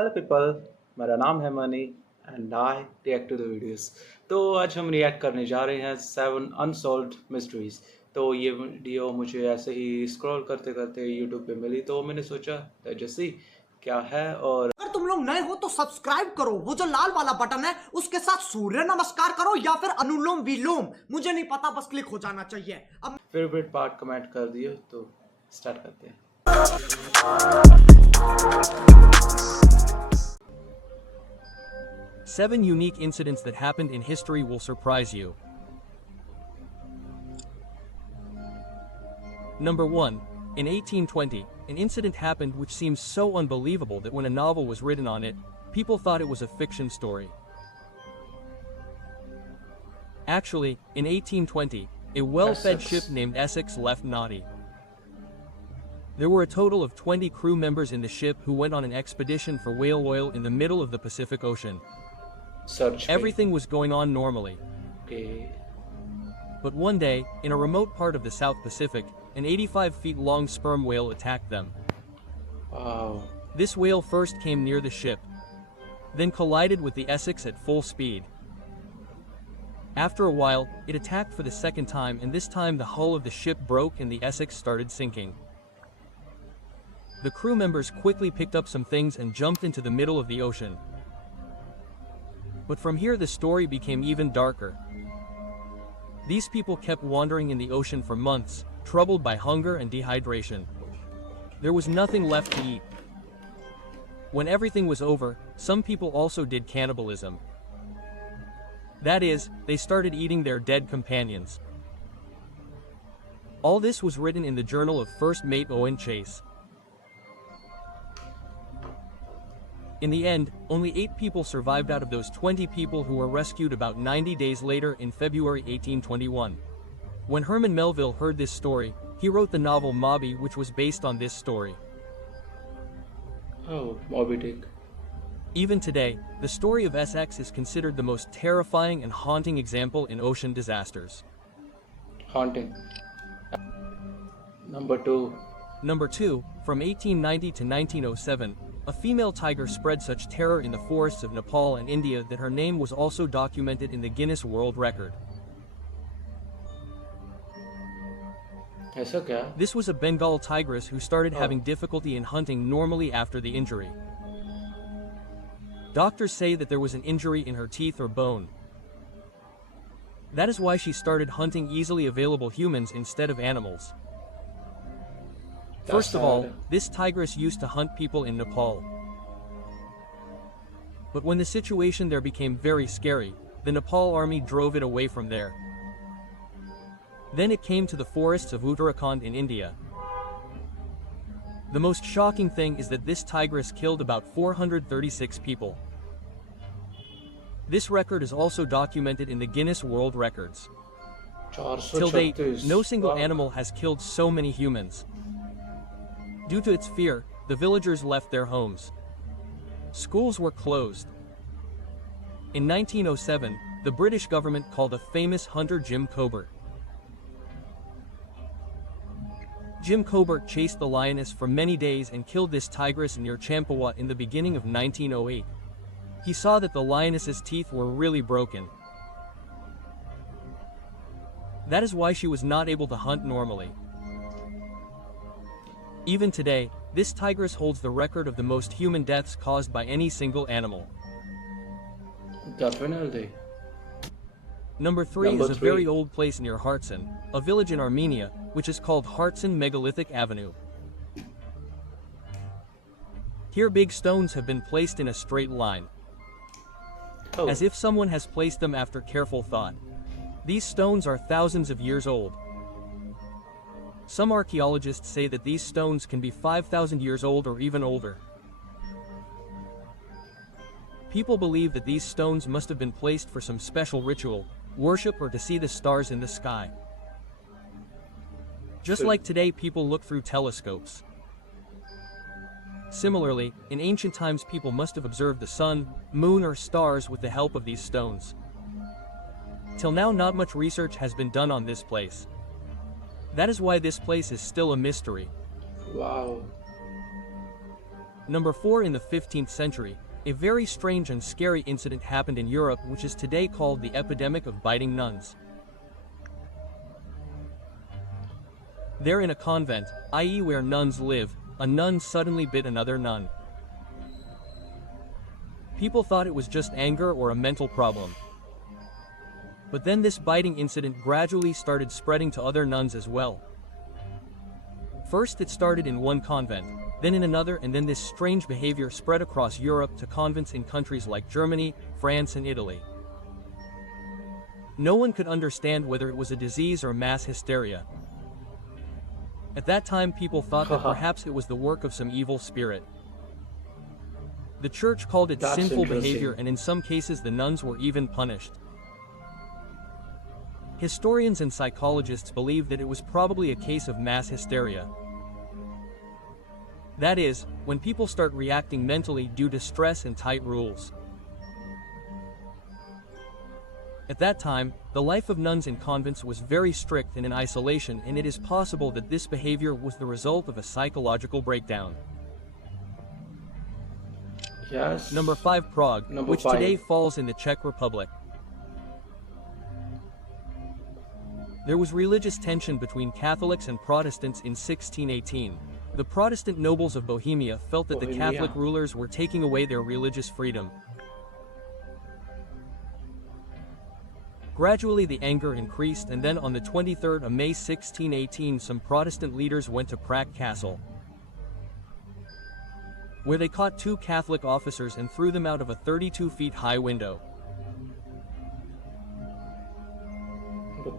Hello people, मेरा नाम है Mani and I react to the videos. तो आज हम रिएक्ट करने जा रहे हैं 7 अनसॉल्व्ड मिस्ट्रीज। तो ये वीडियो मुझे ऐसे ही स्क्रॉल करते करते यूट्यूब पे मिली, तो मैंने सोचा जैसे क्या है। और अगर तुम लोग नए हो तो सब्सक्राइब करो, वो जो लाल वाला बटन है उसके साथ सूर्य नमस्कार करो या फिर अनुलोम विलोम, मुझे नहीं पता, बस क्लिक हो जाना चाहिए। अब फेवरेट पार्ट कमेंट कर दिए, तो स्टार्ट करते हैं। 7 unique incidents that happened in history will surprise you. Number 1. In 1820, an incident happened which seems so unbelievable that when a novel was written on it, people thought it was a fiction story. Actually, in 1820, a well-fed ship named Essex left Naughty. There were a total of 20 crew members in the ship who went on an expedition for whale oil in the middle of the Pacific Ocean. Everything was going on normally. Okay. But one day, in a remote part of the South Pacific, an 85 feet long sperm whale attacked them. Wow. This whale first came near the ship, then collided with the Essex at full speed. After a while, it attacked for the second time, and this time the hull of the ship broke and the Essex started sinking. The crew members quickly picked up some things and jumped into the middle of the ocean. But from here the story became even darker. These people kept wandering in the ocean for months, troubled by hunger and dehydration. There was nothing left to eat. When everything was over, some people also did cannibalism. That is, they started eating their dead companions. All this was written in the journal of First Mate Owen Chase. In the end, only 8 people survived out of those 20 people who were rescued about 90 days later in February 1821. When Herman Melville heard this story, he wrote the novel Moby, which was based on this story. Oh, Moby Dick. Even today, the story of Essex is considered the most terrifying and haunting example in ocean disasters. Haunting. Number 2. Number 2, from 1890 to 1907, a female tiger spread such terror in the forests of Nepal and India that her name was also documented in the Guinness World Record. ऐसा क्या? This was a Bengal tigress who started having difficulty in hunting normally after the injury. Doctors say that there was an injury in her teeth or bone. That is why she started hunting easily available humans instead of animals. First of all, this tigress used to hunt people in Nepal. But when the situation there became very scary, the Nepal army drove it away from there. Then it came to the forests of Uttarakhand in India. The most shocking thing is that this tigress killed about 436 people. This record is also documented in the Guinness World Records. Till date, no single animal has killed so many humans. Due to its fear, the villagers left their homes. Schools were closed. In 1907, the British government called a famous hunter Jim Cobert. Jim Cobert chased the lioness for many days and killed this tigress near Champawat in the beginning of 1908. He saw that the lioness's teeth were really broken. That is why she was not able to hunt normally. Even today, this tigress holds the record of the most human deaths caused by any single animal. Definitely. Number 3 is a very old place near Hartsun, a village in Armenia, which is called Hartsun Megalithic Avenue. Here big stones have been placed in a straight line, as if someone has placed them after careful thought. These stones are thousands of years old. Some archaeologists say that these stones can be 5,000 years old or even older. People believe that these stones must have been placed for some special ritual, worship, or to see the stars in the sky. Just like today people look through telescopes. Similarly, in ancient times people must have observed the sun, moon, or stars with the help of these stones. Till now not much research has been done on this place. That is why this place is still a mystery. Wow. Number 4. In the 15th century, a very strange and scary incident happened in Europe, which is today called the epidemic of biting nuns. There, in a convent, i.e. where nuns live, a nun suddenly bit another nun. People thought it was just anger or a mental problem. But then this biting incident gradually started spreading to other nuns as well. First it started in one convent, then in another, and then this strange behavior spread across Europe to convents in countries like Germany, France and Italy. No one could understand whether it was a disease or mass hysteria. At that time people thought that perhaps it was the work of some evil spirit. The church called it sinful behavior, and in some cases the nuns were even punished. Historians and psychologists believe that it was probably a case of mass hysteria. That is, when people start reacting mentally due to stress and tight rules. At that time, the life of nuns in convents was very strict and in isolation, and it is possible that this behavior was the result of a psychological breakdown. Yes. Number 5. Prague, which today falls in the Czech Republic. There was religious tension between Catholics and Protestants in 1618. The Protestant nobles of Bohemia felt that the Catholic rulers were taking away their religious freedom. Gradually the anger increased, and then on the 23rd of May 1618 some Protestant leaders went to Prague Castle, where they caught 2 Catholic officers and threw them out of a 32 feet high window.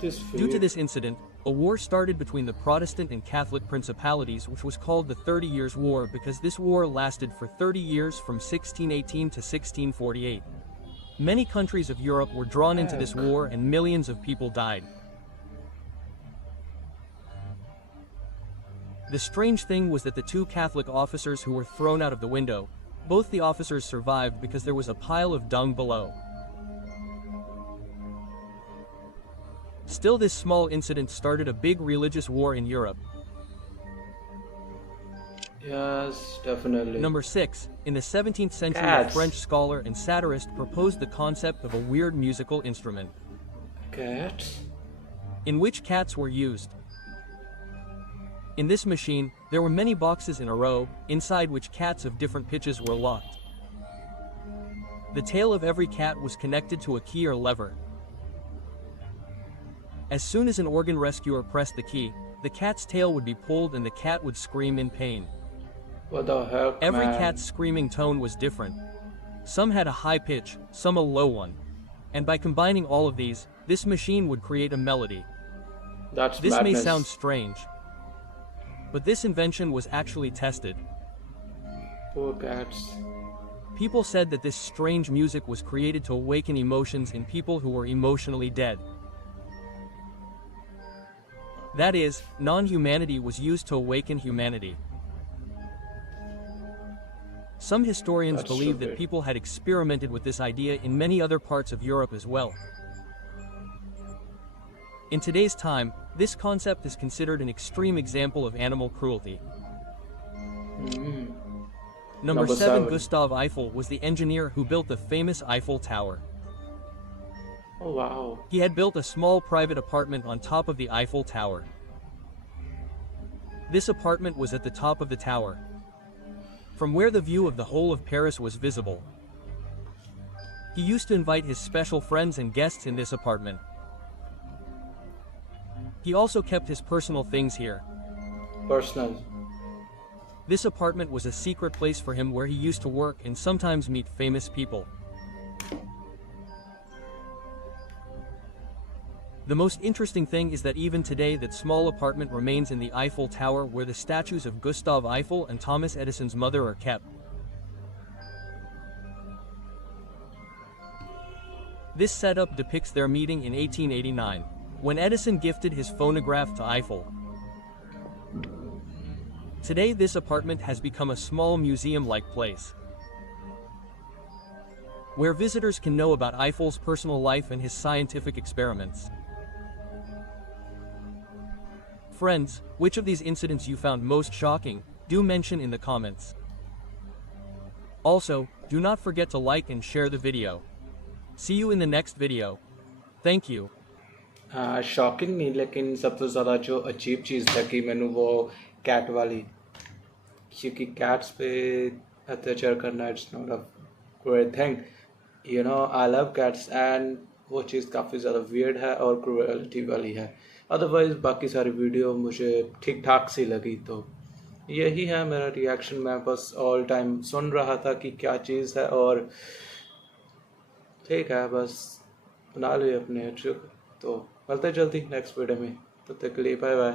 Due to this incident, a war started between the Protestant and Catholic principalities, which was called the 30 Years' War because this war lasted for 30 years from 1618 to 1648. Many countries of Europe were drawn into this war and millions of people died. The strange thing was that the 2 Catholic officers who were thrown out of the window, both the officers survived because there was a pile of dung below. Still, this small incident started a big religious war in Europe. Yes, definitely. Number 6. In the 17th century, a French scholar and satirist proposed the concept of a weird musical instrument. Cats? In which cats were used. In this machine, there were many boxes in a row, inside which cats of different pitches were locked. The tail of every cat was connected to a key or lever. As soon as an organ rescuer pressed the key, the cat's tail would be pulled and the cat would scream in pain. What the heck, Every man? cat's screaming tone was different. Some had a high pitch, some a low one. And by combining all of these, this machine would create a melody. That's This madness. may sound strange, but this invention was actually tested. Poor cats. People said that this strange music was created to awaken emotions in people who were emotionally dead. That is, non-humanity was used to awaken humanity. Some historians That's believe so that great. people had experimented with this idea in many other parts of Europe as well. In today's time, this concept is considered an extreme example of animal cruelty. Number 7. Gustav Eiffel was the engineer who built the famous Eiffel Tower. Oh wow. He had built a small private apartment on top of the Eiffel Tower. This apartment was at the top of the tower, from where the view of the whole of Paris was visible. He used to invite his special friends and guests in this apartment. He also kept his personal things here. Personal. This apartment was a secret place for him where he used to work and sometimes meet famous people. The most interesting thing is that even today that small apartment remains in the Eiffel Tower where the statues of Gustav Eiffel and Thomas Edison's mother are kept. This setup depicts their meeting in 1889, when Edison gifted his phonograph to Eiffel. Today this apartment has become a small museum-like place, where visitors can know about Eiffel's personal life and his scientific experiments. Friends, which of these incidents you found most shocking? Do mention in the comments. Also, do not forget to like and share the video. See you in the next video. Thank you. Shocking नहीं, लेकिन सबसे ज़्यादा जो अजीब चीज़ लगी मैंने वो cat वाली, क्योंकि कैट्स पे अत्याचार करना it's not a great thing, you know. I love cats and वो चीज़ काफ़ी ज़्यादा वियर्ड है और क्रूएलिटी वाली है। अदरवाइज़ बाकी सारी वीडियो मुझे ठीक ठाक सी लगी। तो यही है मेरा रिएक्शन। मैं बस ऑल टाइम सुन रहा था कि क्या चीज़ है, और ठीक है, बस बना लिए अपने। तो मिलते जल्दी नेक्स्ट वीडियो में, तब तक के लिए बाय बाय।